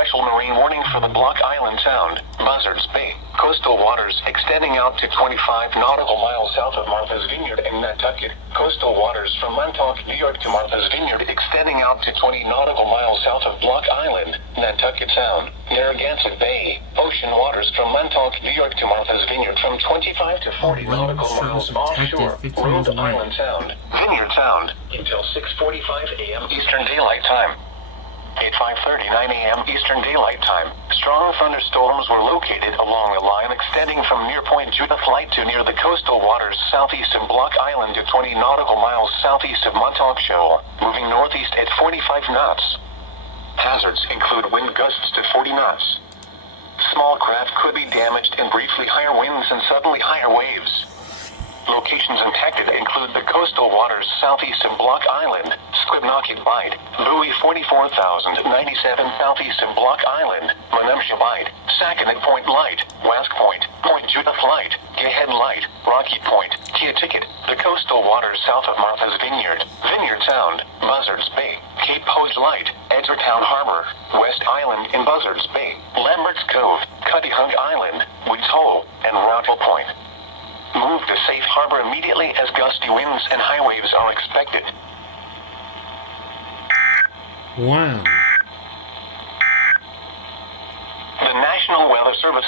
special marine warning for the Block Island Sound, Buzzards Bay, coastal waters extending out to 25 nautical miles south of Martha's Vineyard and Nantucket, coastal waters from Montauk, New York to Martha's Vineyard extending out to 20 nautical miles south of Block Island, Nantucket Sound, Narragansett Bay, ocean waters from Montauk, New York to Martha's Vineyard from 25 to 40 nautical miles offshore, Rhode Island Sound, Vineyard Sound, until 6:45 a.m. Eastern Daylight Time. At 5:39 a.m. Eastern Daylight Time, strong thunderstorms were located along a line extending from near Point Judith Light to near the coastal waters southeast of Block Island to 20 nautical miles southeast of Montauk Shoal, moving northeast at 45 knots. Hazards include wind gusts to 40 knots. Small craft could be damaged and briefly higher winds and suddenly higher waves. Locations impacted include the coastal waters southeast of Block Island, Squibnaucket Bight, Buoy 44,097 southeast of Block Island, Monumsha Bight, Sackett Point Light, Wask Point, Point Judith Light, Gayhead Light, Rocky Point, Keoticket, the coastal waters south of Martha's Vineyard, Vineyard Sound, Buzzards Bay, Cape Hoge Light, Edgertown Harbor, West Island in Buzzards Bay, Lambert's Cove, Cuttyhunk Island, Woods Hole, and Rockville Point. Move to safe harbor immediately as gusty winds and high waves are expected. Wow. The National Weather Service